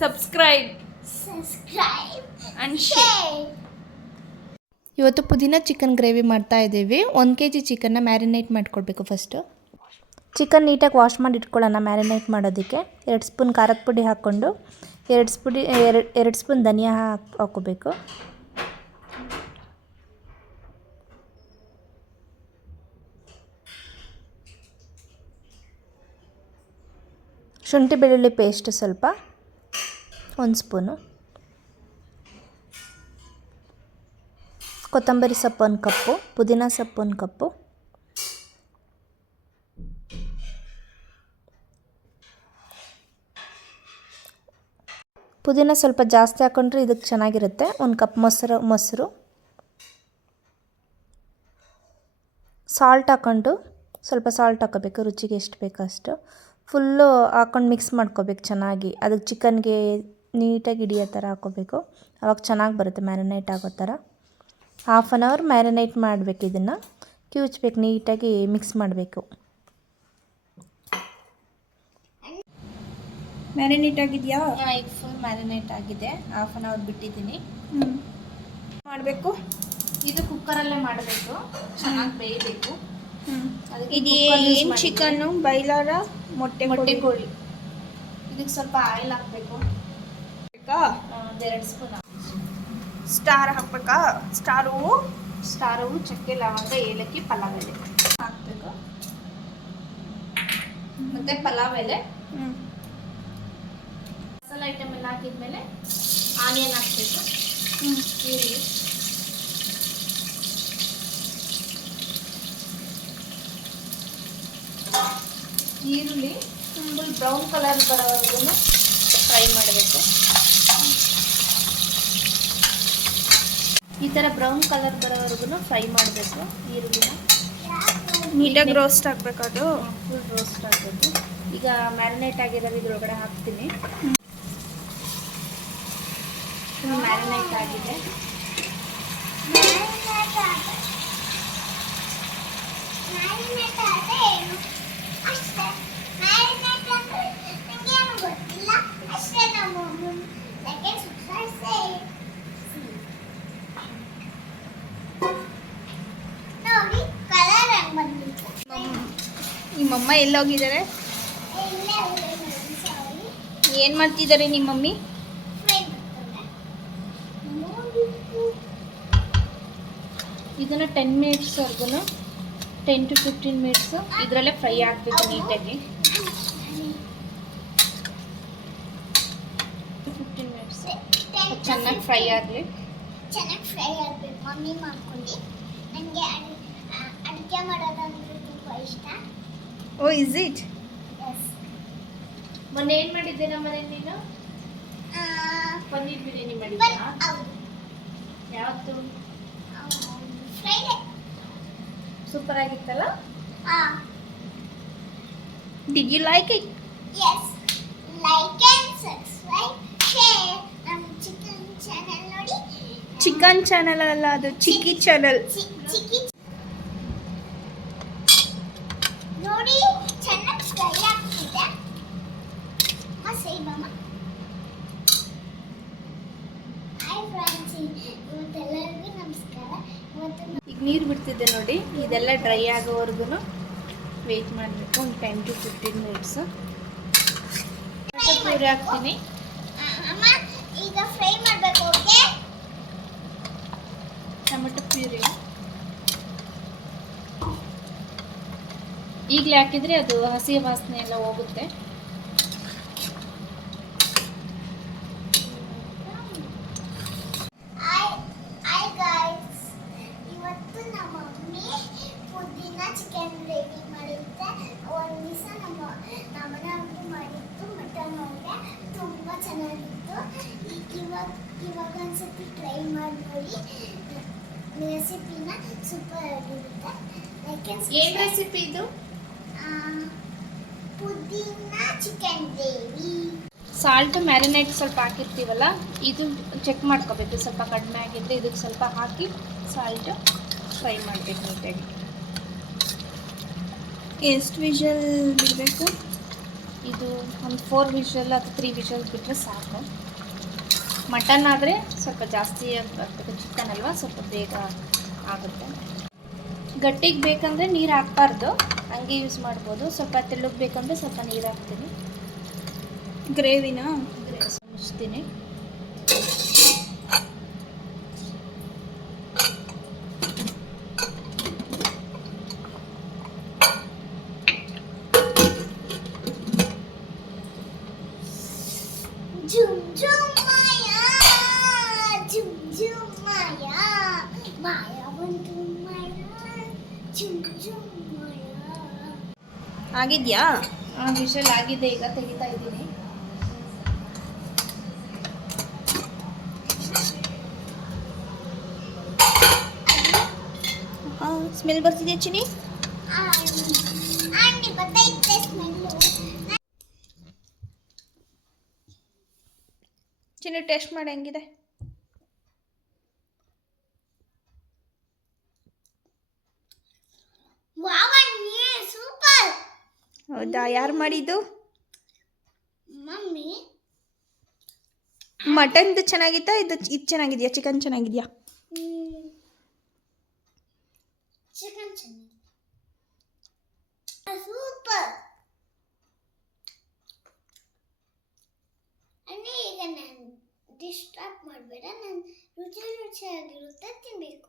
subscribe and share. ಇವತ್ತು ಪುದೀನ chicken gravy ಮಾಡ್ತಾ ಇದ್ದೀವಿ. 1 kg ಚಿಕನ್ನ ಮ್ಯಾರಿನೇಟ್ ಮಾಡ್ಕೊಳ್ಬೇಕು. ಫಸ್ಟು ಚಿಕನ್ ನೀಟಾಗಿ ವಾಶ್ ಮಾಡಿ ಇಟ್ಕೊಳ್ಳೋಣ. ಮ್ಯಾರಿನೇಟ್ ಮಾಡೋದಕ್ಕೆ 2 ಸ್ಪೂನ್ ಖಾರದ ಪುಡಿ ಹಾಕ್ಕೊಂಡು 2 ಸ್ಪೂನ್ ಧನಿಯಾ ಹಾಕ್ಕೋಬೇಕು. ಶುಂಠಿ ಬೆಳ್ಳುಳ್ಳಿ ಪೇಸ್ಟ್ ಸ್ವಲ್ಪ 1 ಸ್ಪೂನು, ಕೊತ್ತಂಬರಿ ಸೊಪ್ಪು 1 ಕಪ್ಪು, ಪುದೀನ ಸೊಪ್ಪು 1 ಕಪ್ಪು, ಪುದೀನ ಸ್ವಲ್ಪ ಜಾಸ್ತಿ ಹಾಕೊಂಡ್ರೆ ಇದಕ್ಕೆ ಚೆನ್ನಾಗಿರುತ್ತೆ. 1 ಕಪ್ ಮೊಸರು, ಸಾಲ್ಟ್ ಹಾಕ್ಕೊಂಡು ಸ್ವಲ್ಪ ಸಾಲ್ಟ್ ಹಾಕೋಬೇಕು, ರುಚಿಗೆ ಎಷ್ಟು ಬೇಕೋ ಅಷ್ಟು. ಫುಲ್ಲು ಹಾಕ್ಕೊಂಡು ಮಿಕ್ಸ್ ಮಾಡ್ಕೋಬೇಕು ಚೆನ್ನಾಗಿ. ಅದಕ್ಕೆ ಚಿಕನ್ಗೆ ನೀಟಾಗಿ ಹಿಡಿಯೋ ಥರ ಹಾಕ್ಕೋಬೇಕು. ಆವಾಗ ಚೆನ್ನಾಗಿ ಬರುತ್ತೆ ಮ್ಯಾರಿನೇಟ್ ಆಗೋ ಥರ. 1/2 hour ಮ್ಯಾರಿನೇಟ್ ಮಾಡಬೇಕು. ಇದನ್ನು ಕಿವುಚ್ಬೇಕು, ನೀಟಾಗಿ ಮಿಕ್ಸ್ ಮಾಡಬೇಕು. ಮ್ಯಾರಿನೇಟ್ ಆಗಿದೆಯಾ? ಈಗ ಫುಲ್ ಮ್ಯಾರಿನೇಟ್ ಆಗಿದೆ. 1/2 hour ಬಿಟ್ಟಿದ್ದೀನಿ. ಮಾಡಬೇಕು. ಇದು ಕುಕ್ಕರಲ್ಲೇ ಮಾಡಬೇಕು, ಚೆನ್ನಾಗಿ ಬೇಯಬೇಕು. ಇದು ಏನು ಚಿಕನ್ನು? ಬೈಲಾರ ಮೊಟ್ಟೆ ಕೋಳಿ. ಇದಕ್ಕೆ ಸ್ವಲ್ಪ ಆಯಿಲ್ ಹಾಕಬೇಕು. 2 ಸ್ಪೂನ್ ಸ್ಟಾರ್ ಹಾಕ್ಬೇಕಾ? ಸ್ಟಾರ್ ಹೂವು, ಚಕ್ಕೆ, ಲವಂಗ, ಏಲಕ್ಕಿ, ಪಲಾವ್ ಎಲೆ ಹಾಕಬೇಕು. ಮತ್ತು ಪಲಾವ್ ಎಲೆ, ಮಸಾಲೆ ಐಟಮ್ ಎಲ್ಲ ಹಾಕಿದ್ಮೇಲೆ ಆನಿಯನ್ ಹಾಕಬೇಕು. ಈರುಳ್ಳಿ ಫುಲ್ ಬ್ರೌನ್ ಕಲರ್ ಬರೋವರೆಗೂ ಫ್ರೈ ಮಾಡಬೇಕು. ಈ ಥರ ಬ್ರೌನ್ ಕಲರ್ ಬರೋವರೆಗೂ ಫ್ರೈ ಮಾಡಬೇಕು. ಈರುಳ್ಳಿನ ನೀಟಾಗಿ ರೋಸ್ಟ್ ಆಗಬೇಕದು. ಫುಲ್ ರೋಸ್ಟ್ ಆಗಬೇಕು. ಈಗ ಮ್ಯಾರಿನೇಟ್ ಆಗಿರೋದು ಇದ್ರೊಳಗಡೆ ಹಾಕ್ತೀನಿ. ಮ್ಯಾರಿನೇಟ್ ಆಗಿದೆ. ನಿಮ್ಮಮ್ಮ ಎಲ್ಲೋಗಿದ್ದಾರೆ? ಏನು ಮಾಡ್ತಿದ್ದಾರೆ ನಿಮ್ಮ ಮಮ್ಮಿ? ಇದನ್ನು 10 ಮಿನಿಟ್ಸ್ವರೆಗೂ 10 to 15 ಮಿನಿಟ್ಸು ಇದರಲ್ಲೇ ಫ್ರೈ ಆಗಬೇಕು ನೀಟಾಗಿ. 15 ಮಿನಿಟ್ಸ್ ಚೆನ್ನಾಗಿ ಫ್ರೈ ಆಗಲಿ. ಮಮ್ಮಿ ಮಾಡ್ಕೊಂಡು ನನಗೆ ಅಡುಗೆ ಮಾಡೋದಂದ್ರೆ ತುಂಬ ಇಷ್ಟ. ಓ, ಇಸ್ ಇಟ್? ಮೊನ್ನೆ ಏನು ಮಾಡಿದ್ದೆ ನಮ್ಮ ಮನೇಲಿ ನೀನು? ಪನ್ನೀರ್ ಬಿರಿಯಾನಿ ಮಾಡಿದ್ದೆ. ಯಾವತ್ತು? ಫ್ರೈಡೇ. ಸೂಪರ್ ಆಗಿತ್ತಲ್ಲ? Did you like it? Yes. Like and subscribe, share. ನಮ್ಮ ಚಿಕನ್ ಚಾನೆಲ್ ನೋಡಿ. ಚಿಕನ್ ಚಾನೆಲ್ ಅಲ್ಲ, ಅದು ಚಿಕ್ಕಿ ಚಾನೆಲ್. ಚಿಕ್ಕಿ ನೋಡಿ, ಚೆನ್ನಾಗಿ ಫ್ರೈ ಆಗ್ತಿದೆ. ಸೇಬಮ್ಮ. ಹಾಯ್ ಫ್ರೆಂಡ್ಸ್, ಇವತ್ತೆಲ್ಲರಿಗೂ ನಮಸ್ಕಾರ. ಈಗ ನೀರು ಬಿಡ್ತಿದ್ದೆ ನೋಡಿ. ಇದೆಲ್ಲ ಡ್ರೈ ಆಗೋವರೆಗೂ ವೆಯ್ಟ್ ಮಾಡಬೇಕು. ಒಂದು 10 to 15 ಮಿನಿಟ್ಸು. ಪೂರಿ ಹಾಕ್ತೀನಿ. ಅಮ್ಮ, ಈಗ ಫ್ರೈ ಮಾಡಬೇಕು. ಓಕೆ, ಟೊಮೆಟೊ ಪ್ಯೂರಿ ಈಗಲೇ ಹಾಕಿದರೆ ಅದು ಹಸಿ ವಾಸನೆ ಎಲ್ಲ ಹೋಗುತ್ತೆ. ಇವತ್ತು ನಮ್ಮ ಮಮ್ಮಿ ಪುದೀನ ಚಿಕನ್ ರೆಡಿ ಮಾಡಿದ್ದೆ. ಒಂದು ದಿವಸ ನಮ್ಮನೆಯವರು ಮಾಡಿದ್ದು ಮಟನ್ ಒಳಗೆ ತುಂಬ ಚೆನ್ನಾಗಿತ್ತು. ಇವಾಗ ಒಂದ್ಸತಿ ಟ್ರೈ ಮಾಡಿ ನೋಡಿ. ರೆಸಿಪಿನ ಸೂಪರ್ ಆಗಿರುತ್ತೆ. ಏನು ರೆಸಿಪಿ ಇದು? ಪುದೀನ ಚಿಕನ್ ಗ್ರೇವಿ. ಸಾಲ್ಟ್ ಮ್ಯಾರಿನೇಟ್ ಸ್ವಲ್ಪ ಹಾಕಿರ್ತೀವಲ್ಲ, ಇದು ಚೆಕ್ ಮಾಡ್ಕೋಬೇಕು. ಸ್ವಲ್ಪ ಕಡಿಮೆ ಆಗಿದ್ದರೆ ಇದಕ್ಕೆ ಸ್ವಲ್ಪ ಹಾಕಿ ಸಾಲ್ಟ್ ಫ್ರೈ ಮಾಡಬೇಕು ನೀಟಾಗಿ. ಎಷ್ಟು ವಿಷಲ್ ಬಿಡಬೇಕು? ಇದು ಒಂದು 4 ವಿಷಲ್ ಅಥವಾ 3 ವಿಷಲ್ ಬಿಟ್ಟರೆ ಸಾಕು. ಮಟನ್ ಆದರೆ ಸ್ವಲ್ಪ ಜಾಸ್ತಿ ಆಗ್ತದೆ, ಚಿಕನ್ ಅಲ್ವಾ ಸ್ವಲ್ಪ ಬೇಗ ಆಗುತ್ತೆ. ಗಟ್ಟಿಗೆ ಬೇಕಂದರೆ ನೀರು ಹಾಕ್ಬಾರ್ದು, ಹಂಗೆ ಯೂಸ್ ಮಾಡ್ಬೋದು. ಸ್ವಲ್ಪ ತೆಳ್ಳಗೆ ಬೇಕಂದರೆ ಸ್ವಲ್ಪ ನೀರು ಹಾಕ್ತೀನಿ. ಗ್ರೇವಿನಾ? ಮುಚ್ತೀನಿ. Zoom zoom Maya, zoom zoom Maya, Maya ಬಂತು Maya, zoom zoom Maya. ಆಗಿದೆಯಾ? ವಿಷಲ್ ಆಗಿದೆ, ಈಗ ತೆಗಿತಾ ಇದ್ದೀನಿ. ಸ್ಮೆಲ್ ಬರ್ತಿದೆಯಾ ಚಿನಿ? ಆಂಟಿ ಬತ್ತೈತೆ ಸ್ಮೆಲ್ಲು. ಚಿನಿ ಟೇಸ್ಟ್ ಮಾಡಿ ಹೆಂಗಿದೆ? ವಾವ್ ಅನ್ನಿ ಸೂಪರ್. ಹೌದಾ? ಯಾರು ಮಾಡಿದ್ದು? ಮಮ್ಮಿ. ಮಟನ್ದು ಚೆನ್ನಾಗಿತ್ತಾ? ಇದು ಚೆನ್ನಾಗಿದೆಯಾ? ಚಿಕನ್ ಚೆನ್ನಾಗಿದೆಯಾ? ಚಿಕನ್ ಚೆನ್ನಾಗಿ ಸೂಪರ್. ಅನ್ನಿ ಈಗ ನಾನು ಡಿಸ್ಟರ್ಬ್ ಮಾಡಬೇಡ, ನಾನು ರುಚಿಯಾಗಿರುತ್ತೆ ತಿನ್ನಬೇಕು.